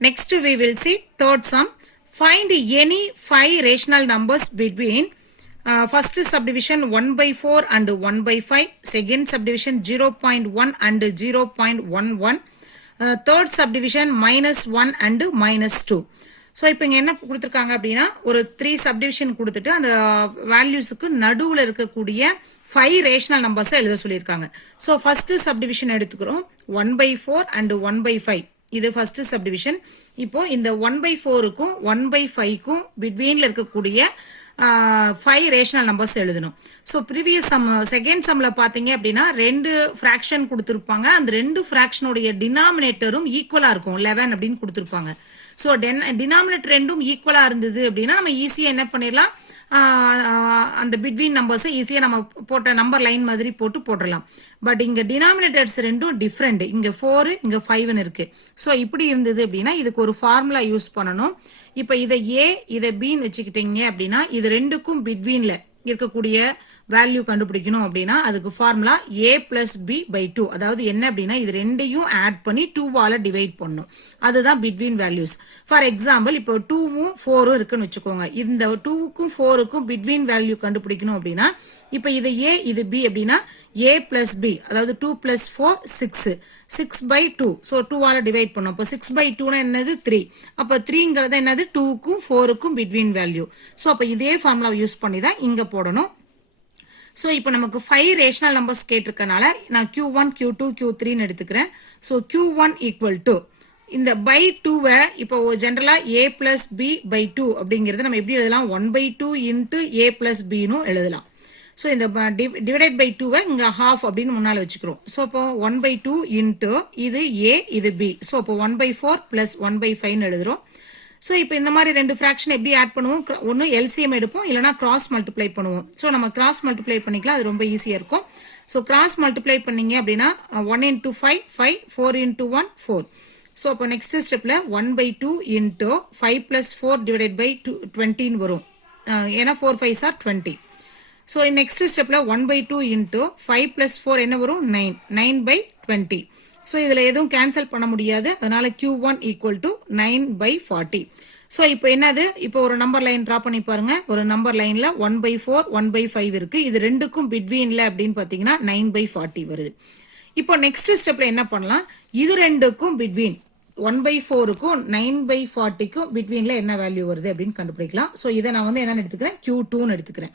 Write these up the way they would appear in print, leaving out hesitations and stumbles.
Next we will see third sum. Find any 5 rational numbers between first subdivision 1 by 4 and 1 by 5, second subdivision 0.1 and 0.11, third subdivision minus 1 and minus 2. So இப்போ இங்கே என்ன கொடுத்துருக்காங்க அப்படின்னா ஒரு 3 subdivision கொடுத்துட்டு அந்த வேல்யூஸுக்கு நடுவில் இருக்கக்கூடிய 5 ரேஷனல் நம்பர்ஸை எழுத சொல்லியிருக்காங்க. ஸோ ஃபர்ஸ்ட் சப்டிவிஷன் எடுத்துக்கிறோம் 1 by 4 and 1 by 5. இது ஃபர்ஸ்ட் சப்டிவிஷன். இப்போ இந்த 1 by 4க்கும் 1 by 5க்கும் பிட்வீன்ல இருக்கக்கூடிய 5 ரேஷனல் நம்பர்ஸ் எழுதணும். ஸோ ப்ரீவியஸ் சம் செகண்ட் சம்ல பாத்தீங்க அப்படின்னா 2 ஃபிராக்ஷன் கொடுத்துருப்பாங்க. அந்த 2 ஃபிராக்ஷனுடைய டினாமினேட்டரும் ஈக்குவலா இருக்கும் 11 அப்படின்னு கொடுத்துருப்பாங்க. ஸோ டினாமினேட்டர் ரெண்டும் ஈக்குவலா இருந்தது அப்படின்னா நம்ம ஈஸியா என்ன பண்ணிடலாம், அந்த பிட்வீன் நம்பர்ஸை ஈஸியா நம்ம போட்ட நம்பர் லைன் மாதிரி போட்டுடலாம். பட் இங்க டினாமினேட்டர்ஸ் ரெண்டும் டிஃப்ரெண்ட். இங்க 4 இங்க 5 இருக்கு. ஸோ இப்படி இருந்தது அப்படின்னா இதுக்கு ஒரு ஃபார்முலா யூஸ் பண்ணணும். இப்ப இதை ஏ இதை பின்னு வச்சுக்கிட்டீங்க அப்படின்னா இது ரெண்டுக்கும் பிட்வீன்ல இருக்கக்கூடிய வேல்யூ கண்டுபிடிக்கணும் அப்படின்னா அதுக்கு formula a plus b by 2. அதாவது என்ன அப்படின்னா இது ரெண்டையும் ஆட் பண்ணி 2வால டிவைட் பண்ணும். அதுதான் பிட்வீன் வேல்யூஸ். ஃபார் எக்ஸாம்பிள் இப்போ 2வும் 4ம் இருக்குன்னு வச்சுக்கோங்க. இந்த 2க்கும் 4க்கும் பிட்வீன் வேல்யூ கண்டுபிடிக்கணும் அப்படின்னா இப்ப இது a இது b அப்படின்னா a பிளஸ் b, அதாவது 2 பிளஸ் 4 6 by 2. ஸோ 2வால டிவைட் பண்ணும். அப்போ 6 by 2னா என்னது 3. அப்ப 3ங்கிறது என்னது 2க்கும் 4க்கும் பிட்வீன் வேல்யூ. ஸோ அப்ப இதே ஃபார்முலா யூஸ் பண்ணி தான் இங்க போடணும். ஸோ இப்போ நமக்கு 5 ரேஷனல் நம்பர்ஸ் கேட்டிருக்கனால நான் Q1, Q2, Q3 எடுத்துக்கிறேன். ஸோ Q1 ஈக்குவல் டு இந்த பை 2வை இப்போ ஜென்ரலா a பிளஸ் பி பை 2 அப்படிங்கிறது நம்ம எப்படி எழுதலாம், 1 by 2 இன்ட்டு a பிளஸ் பின்னு எழுதலாம். ஸோ இந்த டிவைடட் பை 2வை இங்க ஹாஃப் அப்படின்னு முன்னால வச்சுக்கிறோம். ஸோ இப்போ 1 by 2 இன்ட்டு இது a இது b. ஸோ இப்போ 1 by 4 பிளஸ் 1 by 5 எழுதுறோம். ஸோ இப்போ இந்த மாதிரி 2 ஃபிராக்ஷன் எப்படி ஆட் பண்ணுவோம், ஒன்று எல்சிஎம் எடுப்போம் இல்லைனா கிராஸ் மல்டிப்ளை பண்ணுவோம். ஸோ நம்ம கிராஸ் மல்டிப்ளை பண்ணிக்கலாம், அது ரொம்ப ஈஸியாக இருக்கும். ஸோ கிராஸ் மல்டிப்ளை பண்ணீங்க அப்படின்னா 1 into 5 5, 4 into 1 4. ஸோ அப்போ நெக்ஸ்ட் ஸ்டெப்ல 1 by 2 into 5 plus 4 divided by 20 வரும். ஏன்னா 4 5s are 20. ஸோ நெக்ஸ்ட் ஸ்டெப்ல 1 by 2 into 5 plus 4 என்ன வரும் 9 by 20. ஸோ இதுல எதுவும் கேன்சல் பண்ண முடியாது. அதனால Q1 equal to 9 by 40. So இப்போ என்னது, இப்போ ஒரு நம்பர் லைன் டிரா பண்ணி பாருங்க. ஒரு நம்பர் லைன்ல 1 by 4 1 by 5 இருக்கு. இது ரெண்டுக்கும் பிட்வீன்ல அப்படின்னு பாத்தீங்கன்னா 9 by 40 வருது. இப்போ நெக்ஸ்ட் ஸ்டெப்ல என்ன பண்ணலாம், இது ரெண்டுக்கும் பிட்வீன் 1 by 4க்கும் 9 by 40க்கும் பிட்வீன்ல என்ன வேல்யூ வருது அப்படின்னு கண்டுபிடிக்கலாம். ஸோ இதை நான் வந்து என்னன்னு எடுத்துக்கிறேன், Q2ன்னு எடுத்துக்கிறேன்.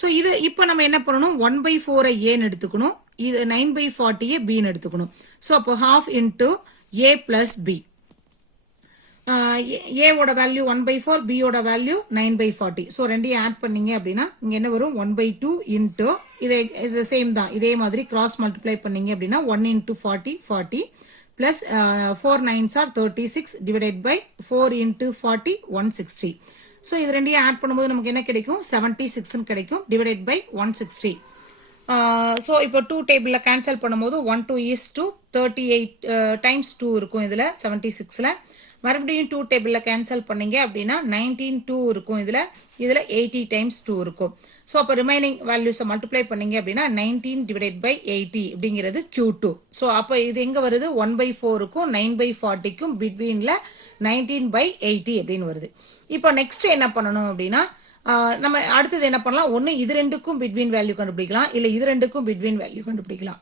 ஸோ இது இப்போ நம்ம என்ன பண்ணணும், 1 by 4 ஏன்னு எடுத்துக்கணும், இது 9 by 40 பின்னு எடுத்துக்கணும். ஸோ அப்போ half into A plus B. ஏவோட வேல்யூ 1 by 4, பியோட வேல்யூ 9 by 40. ஸோ ரெண்டையும் ஆட் பண்ணீங்க அப்படின்னா இங்க என்ன வரும் 1 by 2 இன்டூ இது சேம் தான், இதே மாதிரி கிராஸ் மல்டிப்ளை பண்ணீங்க அப்படின்னா 1 into 40 40 plus 4 9s are 36 divided by 4 into 40 160. So இது ரெண்டையும் ஆட் பண்ணும்போது நமக்கு என்ன கிடைக்கும் 76 கிடைக்கும் டிவைடட் பை 160. ஸோ இப்போ 2 டேபிளில் கேன்சல் பண்ணும்போது 1 2 is 2 38 டைம்ஸ் 2 இருக்கும் இதில் 76ல. மறுபடியும் 2 டேபிளில் கேன்சல் பண்ணீங்க அப்படின்னா 19 2 இருக்கும் இதில் 80 டைம்ஸ் 2 இருக்கும். ஸோ அப்போ ரிமைனிங் வேல்யூஸை மல்டிப்ளை பண்ணீங்க அப்படின்னா 19 டிவைடட் பை 80 அப்படிங்கிறது Q2. ஸோ அப்போ இது எங்க வருது 1 by 4க்கும் 9 by 40க்கும் பிட்வீன்ல 19 by 80 அப்படின்னு வருது. இப்போ நெக்ஸ்ட் என்ன பண்ணணும் அப்படின்னா நம்ம அடுத்தது என்ன பண்ணலாம், ஒன்னு இது ரெண்டுக்கும் பிட்வீன் வேல்யூ கண்டுபிடிக்கலாம், இல்ல இது ரெண்டுக்கும் பிட்வீன் வேல்யூ கண்டுபிடிக்கலாம்.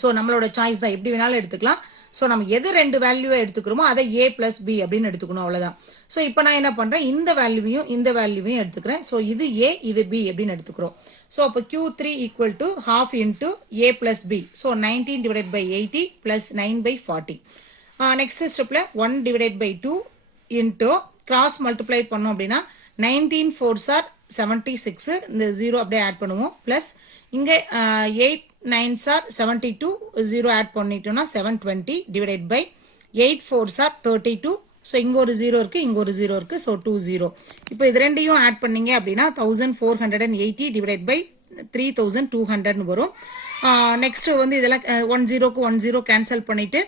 ஸோ நம்மளோட சாய்ஸ் தான், எப்படி வேணாலும் எடுத்துக்கலாம். ஸோ நம்ம எது ரெண்டு வேல்யூவை எடுத்துக்கிறோமோ அதை a பிளஸ் பி அப்படின்னு எடுத்துக்கணும், அவ்வளவுதான். ஸோ இப்போ நான் என்ன பண்றேன், இந்த வேல்யூவையும் எடுத்துக்கிறேன். ஸோ இது a இது b அப்படின்னு எடுத்துக்கிறோம். ஸோ அப்போ Q3 equal to half into a plus b. So 19 divided by 80 plus 9 by 40. Next ஸ்டெப்ல 1 divided by 2 into cross multiply பண்ணோம் அப்படின்னா 19 4s are 76, இந்த 0 அப்படியே ஆட் பண்ணுவோம். பிளஸ் இங்க 8 9s are 72, 0 ஆட் பண்ணிட்டோம்னா 720 divided by 8 4s are 32. So இங்க ஒரு 0 இருக்கு, இங்க ஒரு 0 இருக்கு. ஸோ 20. இப்போ இது ரெண்டையும் ஆட் பண்ணீங்க அப்படின்னா 1480 டிவைடட் பை 3200 வரும். நெக்ஸ்ட் வந்து இதெல்லாம் 1 0க்கு 1 0 கேன்சல் பண்ணிட்டு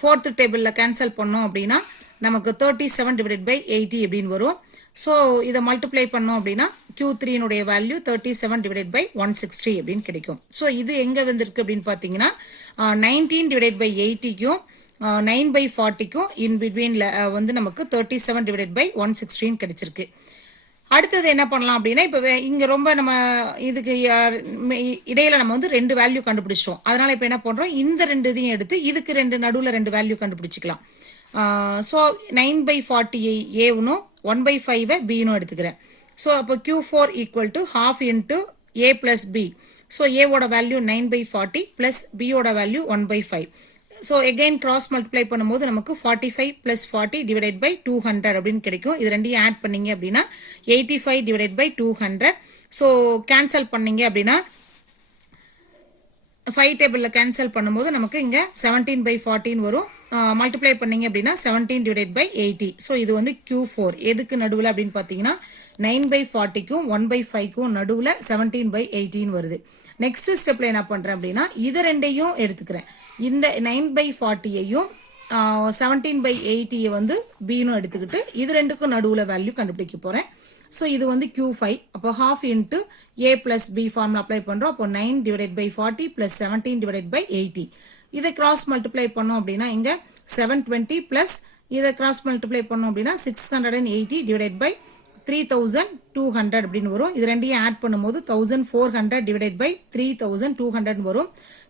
ஃபோர்த் டேபிள்ல கேன்சல் பண்ணோம் அப்படின்னா நமக்கு 37 டிவைடட் பை 80 அப்படின்னு வரும். ஸோ இதை மல்டிப்ளை பண்ணோம் அப்படின்னா Q3 வேல்யூ 37 டிவைடட் பை 160 அப்படின்னு கிடைக்கும். ஸோ இது எங்க வந்திருக்கு அப்படின்னு பாத்தீங்கன்னா 19 டிவைடட் பை 80க்கும் 9/40க்கும் in between வந்து நமக்கு 37 divided by 116 கிடைச்சிருக்கு. அடுத்தது என்ன பண்ணலாம் அப்படின்னா இப்போ இங்க ரொம்ப நம்ம இதுக்கு இடையில நம்ம வந்து ரெண்டு வேல்யூ கண்டுபிடிச்சிட்டோம். அதனால இப்போ என்ன பண்றோம், இந்த ரெண்டு இதையும் எடுத்து இதுக்கு ரெண்டு நடுவுல ரெண்டு வேல்யூ கண்டுபிடிச்சிக்கலாம். ஸோ 9/40 ஏனும் 1/5 பின்னு எடுத்துக்கிறேன். ஸோ அப்போ Q4 equal to half into A plus B. So ஏவோட வேல்யூ 9/40 பிளஸ் பியோட value 1/5. So again cross multiply பண்ணும்போது நமக்கு 45 plus 40 divided by 200 அப்படின்னு கிடைக்கும். இது ரெண்டையும் ஆட் பண்ணீங்க அப்படின்னா 85 divided by 200. ஸோ கேன்சல் பண்ணீங்க அப்படின்னா 5 டேபிளில் கேன்சல் பண்ணும்போது நமக்கு இங்கே 17/14 வரும். மல்டிப்ளை பண்ணீங்க அப்படின்னா 17 divided by 80. ஸோ இது வந்து Q4 எதுக்கு நடுவில் அப்படின்னு பார்த்தீங்கன்னா 9/40க்கும் 1/5க்கும் நடுவில் 17/18 வருது. நெக்ஸ்ட் ஸ்டெப்ல என்ன பண்றேன் அப்படின்னா இது ரெண்டையும் எடுத்துக்கிறேன். இந்த 9/40யையும் 17/80 வந்து பின்னு எடுத்துக்கிட்டு இது ரெண்டுக்கும் நடுவில் வேல்யூ கண்டுபிடிக்க போறேன். ஸோ இது வந்து Q5. அப்போ half into A plus B formula apply பண்றோம். அப்போ 9 divided by 40 plus 17 divided by 80. இதை கிராஸ் மல்டிப்ளை பண்ணோம் அப்படின்னா இங்க 720 பிளஸ் இதை கிராஸ் மல்டிப்ளை பண்ணோம் அப்படின்னா 680 divided by 3200 அப்படின்னு வரும். இது ரெண்டையும் ஆட் பண்ணும்போது 1400 divided by 3200 வரும்.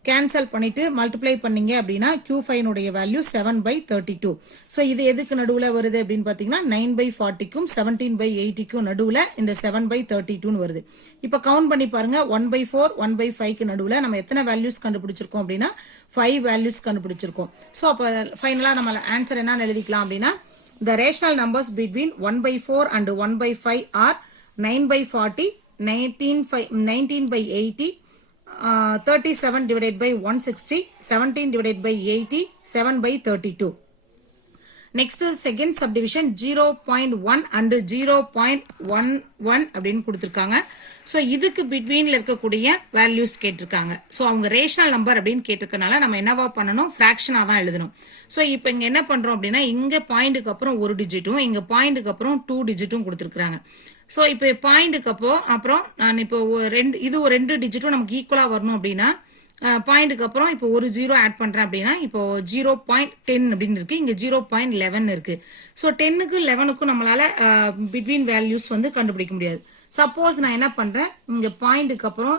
கேன்சல் பண்ணிட்டு மல்டிப்ளை பண்ணீங்க அப்படின்னா Q5 உடைய வேல்யூ 7/32. ஸோ இது எதுக்கு நடுவில் வருது அப்படின்னு பார்த்தீங்கன்னா 9/40க்கும் 17/80க்கும் நடுவில் இந்த 7/32 வருது. இப்போ கவுண்ட் பண்ணி பாருங்க 1/4 1/5க்கு நடுவில் நம்ம எத்தனை வேல்யூஸ் கண்டுபிடிச்சிருக்கோம் அப்படின்னா 5 வேல்யூஸ் கண்டுபிடிச்சிருக்கோம். ஸோ அப்போ ஃபைனலாக நம்ம ஆன்சர் என்ன எழுதிக்கலாம் அப்படின்னா the rational numbers between 1/4 and 1/5 are 9/40, 19/80, 37 divided by 160, 17 divided by 80, 7/32. Next second subdivision 0.1 and 0.11 அப்படின்னு கொடுத்திருக்காங்க. ஸோ இதுக்கு பிட்வீன்ல இருக்கக்கூடிய வேல்யூஸ் கேட்டிருக்காங்க. ஸோ அவங்க ரேஷனல் நம்பர் அப்படின்னு கேட்டிருக்கனால நம்ம என்னவா பண்ணணும், ஃபிராக்ஷனா தான் எழுதணும். ஸோ இப்போ இங்க என்ன பண்றோம் அப்படின்னா இங்க பாயிண்ட்டுக்கு அப்புறம் ஒரு டிஜிட்டும் இங்க பாயிண்ட்டுக்கு அப்புறம் 2 டிஜிட்டும் கொடுத்திருக்காங்க. ஸோ இப்போ பாயிண்ட்டுக்கு அப்புறம் நான் இப்போ இது ஒரு 2 டிஜிட்டும் நமக்கு ஈக்குவலா வரணும் அப்படின்னா பாயிண்ட்டுக்கு அப்புறம் இப்போ ஒரு 0 ஆட் பண்றேன் அப்படின்னா இப்போ 0.10 அப்படின்னு இருக்கு, இங்க 0.11 இருக்கு. ஸோ 10க்கு 11க்கும் நம்மளால பிட்வீன் வேல்யூஸ் வந்து கண்டுபிடிக்க முடியாது. சப்போஸ் நான் என்ன பண்றேன் இங்க பாயிண்ட்டுக்கு அப்புறம்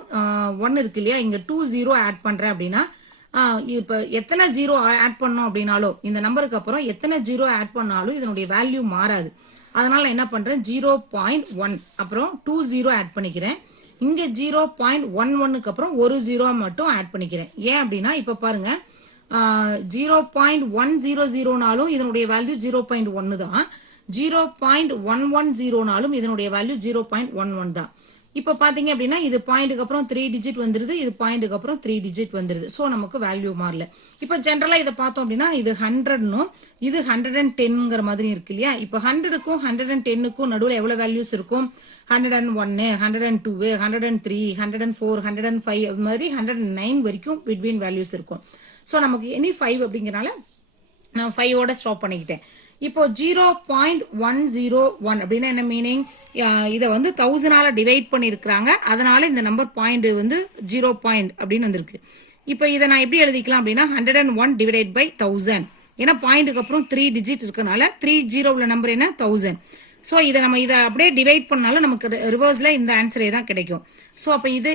1 இருக்கு இல்லையா, இங்க 2 0 ஆட் பண்றேன் அப்படின்னா இப்ப எத்தனை 0 ஆட் பண்ணோம் அப்படின்னாலும் இந்த நம்பருக்கு அப்புறம் எத்தனை 0 ஆட் பண்ணாலும் இதனுடைய வேல்யூ மாறாது. அதனால என்ன பண்றேன் 0.1 அப்புறம் 2 0 ஆட் பண்ணிக்கிறேன். இங்க 0.11க்கு அப்புறம் ஒரு 0 மட்டும் ஆட் பண்ணிக்கிறேன். ஏன் அப்படின்னா இப்ப பாருங்க 0.100நாலும் இதனுடைய வேல்யூ 0.1 தான், 0.110நாலும் இதனுடைய வேல்யூ 0.11 தான். இப்ப பாத்தீங்க அப்படின்னா இது பாயிண்ட்டுக்கு அப்புறம் 3 டிஜிட் வந்துருது, இது பாயிண்ட்டுக்கு அப்புறம் 3 டிஜிட் வந்துருது. சோ நமக்கு வேல்யூ மாறல. இப்ப ஜெனரலா இதை பார்த்தோம் அப்படின்னா இது 100னும் இது 110ங்கிற மாதிரி இருக்கு இல்லையா. இப்ப 100க்கும் 110க்கும் நடுவில் எவ்வளவு வேல்யூஸ் இருக்கும், 101 102 103 104 105 அது மாதிரி 109 வரைக்கும் பிட்வீன் வேல்யூஸ் இருக்கும். சோ நமக்கு எனி 5 அப்படிங்கறனால நான் 5ஓட ஸ்டாப் பண்ணிக்கிட்டேன். இப்போ 0.101 அப்படின்னா என்ன மீனிங், இதை வந்து 1000ஆல டிவைட் பண்ணிருக்காங்க, அதனால இந்த நம்பர் பாயிண்ட் வந்து 0 பாயிண்ட் அப்படின்னு வந்திருக்கு. இப்போ இதை நான் எப்படி எழுதிக்கலாம் அப்படின்னா 101 டிவைட் பை 1000. ஏன்னா பாயிண்ட்டுக்கு அப்புறம் 3 டிஜிட் இருக்கனால 3 0 உள்ள நம்பர் என்ன 1000. ஸோ இதை நம்ம இதை அப்படியே டிவைட் பண்ணாலும் நமக்கு ரிவர்ஸ்ல இந்த ஆன்சரே தான் கிடைக்கும். ஸோ அப்போ இதே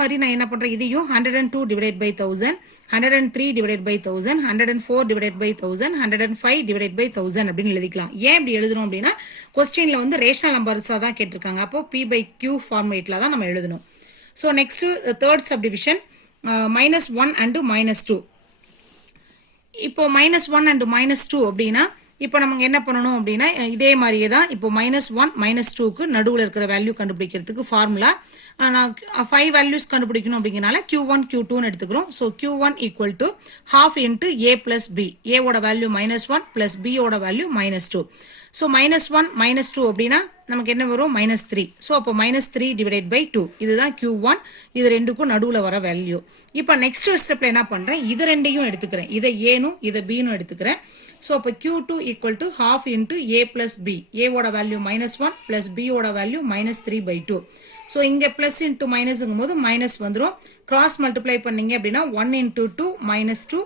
மாதிரி நான் என்ன பண்றேன், இதையும் 102 divide by 1000, 103 divide by 1000, 104 divide by 1000, 105 divide by 1000 அப்படின்னு எழுதிக்கலாம். ஏன் இப்படி எழுதணும் அப்படின்னா கொஸ்டின்ல வந்து ரேஷனல் நம்பர்ஸா தான் கேட்டிருக்காங்க. அப்போ P/Q ஃபார்மேட்ல தான் நம்ம எழுதணும். So next third subdivision -1 and -2. இப்போ -1 and -2 அப்படின்னா இப்போ நம்ம என்ன பண்ணணும் அப்படின்னா இதே மாதிரியே தான் இப்போ -1 -2க்கு நடுவில் இருக்கிற வேல்யூ கண்டுபிடிக்கிறதுக்கு ஃபார்முலா நான் 5 வேல்யூஸ் கண்டுபிடிக்கணும் அப்படிங்கறனால Q1 Q2ன்னு எடுத்துக்கிறோம். So Q1 equal to half into A plus B. ஏவோட வேல்யூ -1 பிளஸ் B ஓட வேல்யூ -2. ஸோ -1 -2 அப்படின்னா நமக்கு என்ன வரும் -3. ஸோ அப்போ -3 டிவைட் பை 2 இதுதான் Q1. இது ரெண்டுக்கும் நடுவில் வர வேல்யூ. இப்போ நெக்ஸ்ட் ஸ்டெப்ல என்ன பண்றேன், இது ரெண்டையும் எடுத்துக்கிறேன், இதை ஏனும் இதை பின்னு எடுத்துக்கிறேன். ஸோ அப்போ Q2 equal to half into A plus B. ஏவோட வேல்யூ -1 பிளஸ் B ஓட வேல்யூ -3/2. ஸோ இங்க பிளஸ் இன்டூ மைனஸ்ங்கும் போது மைனஸ் வந்துடும். கிராஸ் மல்டிப்ளை பண்ணீங்க அப்படின்னா 1 into 2 -2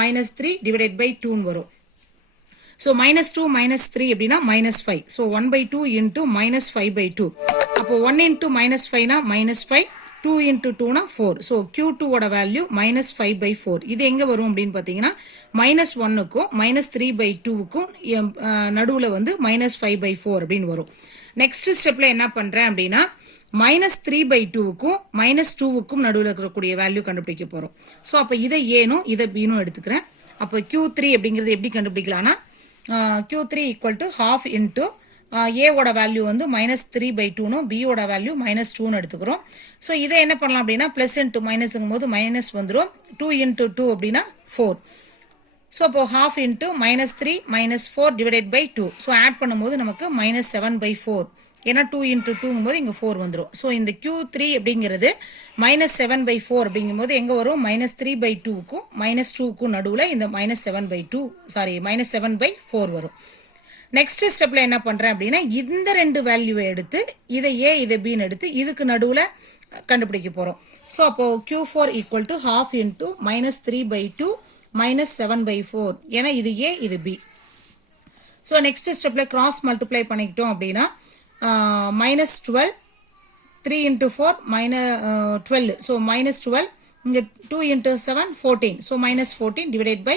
minus 3 divided by 2 வரும். So minus 2 minus 3 எப்படின்னா minus 5. So 1 by 2 into minus 5 by 2. அப்போ 1 into minus 5 நா minus 5, 2 into 2 நா 4. So Q2 ஓட value minus 5 by 4. இது எங்க வரும் அப்படின்னு பார்த்தீங்கன்னா minus 1க்கும் minus 3 by 2க்கும் நடுவுல வந்து minus 5 by 4 அப்படின்னு வரும். நெக்ஸ்ட் ஸ்டெப்ல என்ன பண்றேன் அப்படின்னா minus 3 by 2க்கும் minus 2க்கும் நடுவுல இருக்கக்கூடிய வேல்யூ கண்டுபிடிக்க போறோம். ஸோ அப்போ இதை ஏனும் இதை பீனும் எடுத்துக்கிறேன். அப்போ Q3 அப்படிங்கிறது எப்படி கண்டுபிடிக்கலாம்னா Q3 equal to half into A ஓட வேல்யூ வந்து minus 3 by 2 னும் B ஓட வேல்யூ minus 2 னு எடுத்துக்கிறோம். ஸோ இதை என்ன பண்ணலாம் அப்படின்னா plus into minusங்கும் போது minus வந்துரும். 2 into 2 அப்படின்னா 4. ஸோ அப்போ half into minus 3 minus 4 divided by 2. So add பண்ணும்போது நமக்கு minus 7 by 4. ஏன்னா 2 into 2ங்கும் போது இங்க 4 வந்துரும். ஸோ இந்த Q3 அப்படிங்கிறது minus 7 by 4 அப்படிங்கும் போது எங்க வரும் minus 3 by 2க்கும் minus 2க்கும் நடுவுல இந்த minus 7 by 2 sorry minus 7 by 4 வரும். நெக்ஸ்ட் ஸ்டெப்ல என்ன பண்றேன் அப்படின்னா இந்த ரெண்டு வேல்யூவை எடுத்து இதை A இதை B ன்னு எடுத்து இதுக்கு நடுவுல கண்டுபிடிக்க போறோம். ஸோ அப்போ Q4 equal to half into minus 3 by 2 minus 7 by 4. ஏன்னா இது A இது B. ஸோ நெக்ஸ்ட் ஸ்டெப்ல கிராஸ் மல்டிப்ளை பண்ணிக்கிட்டோம் அப்படின்னா minus 12, 3 into 4 minus 12. So minus 12, இங்க 2 into 7, 14. So minus 14 divided by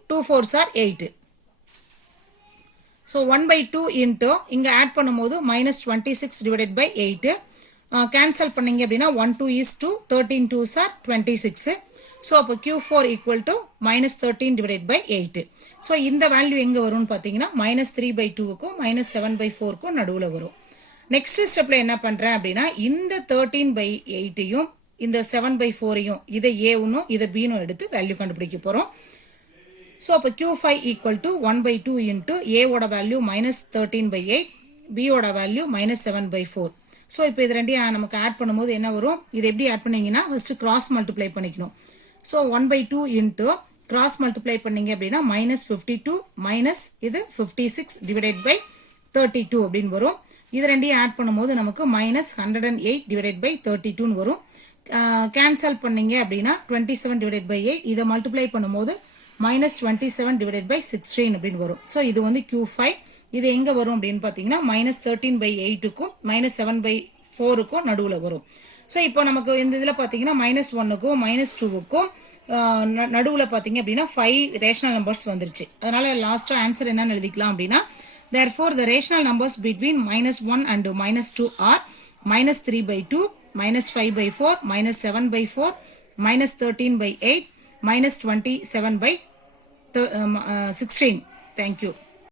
2 4s are 8. So 1 by 2 into, இங்க add பண்ணும்போது minus 26 divided by 8. Cancel பண்ணீங்க அப்படின்னா 1 2 is 2, 13 2s are 26. So அப்போ Q4 equal to minus 13 divided by 8. So இந்த value எங்க வரும்னு பார்த்தீங்கன்னா minus 3 by 2க்கும் minus 7 by 4க்கும் நடுவுல வரும். நெக்ஸ்ட் ஸ்டெப்ல என்ன பண்றேன் அப்படின்னா இந்த 13 by 8யும் இந்த 7 by 4யும் இதை A னும் இதை B னும் எடுத்து வேல்யூ கண்டுபிடிக்க போறோம். ஸோ அப்போ Q5 equal to 1 by 2 into A ஓட வேல்யூ minus 13 by 8, B ஓட வேல்யூ minus 7 by 4. ஸோ இப்போ இது ரெண்டையும் நமக்கு ஆட் பண்ணும்போது என்ன வரும்? இது எப்படி ஆட் பண்ணீங்கன்னா ஃபர்ஸ்ட் கிராஸ் மல்டிப்ளை பண்ணிக்கணும். So 1 by 2 into cross multiply பண்ணீங்க அப்படின்னா minus 52 minus இது 56 divided by 32 அப்படின்னு வரும். இது ரெண்டையும் ஆட் பண்ணும்போது நமக்கு minus 108 divided by 32 ன்னு வரும். கேன்சல் பண்ணீங்க அப்படின்னா 27 divided by 8 இதை மல்டிப்ளை பண்ணும்போது minus 27 divided by 16 அப்படின்னு வரும். ஸோ இது வந்து Q5. இது எங்க வரும் அப்படின்னு பார்த்தீங்கன்னா minus 13 by 8க்கும் minus 7 by 4க்கும் நடுவுல வரும். ஸோ இப்போ நமக்கு இந்த இதில் பார்த்தீங்கன்னா minus 1க்கும் minus 2க்கும் நடுவுல பார்த்தீங்க அப்படின்னா 5 ரேஷனல் நம்பர்ஸ் வந்துருச்சு. அதனால லாஸ்டா ஆன்சர் என்னன்னு எழுதிக்கலாம் அப்படின்னா therefore the rational numbers between minus 1 and minus 2 are minus 3 by 2, minus 5 by 4, minus 7 by 4, minus 13 by 8, minus 27 by 16. Thank you.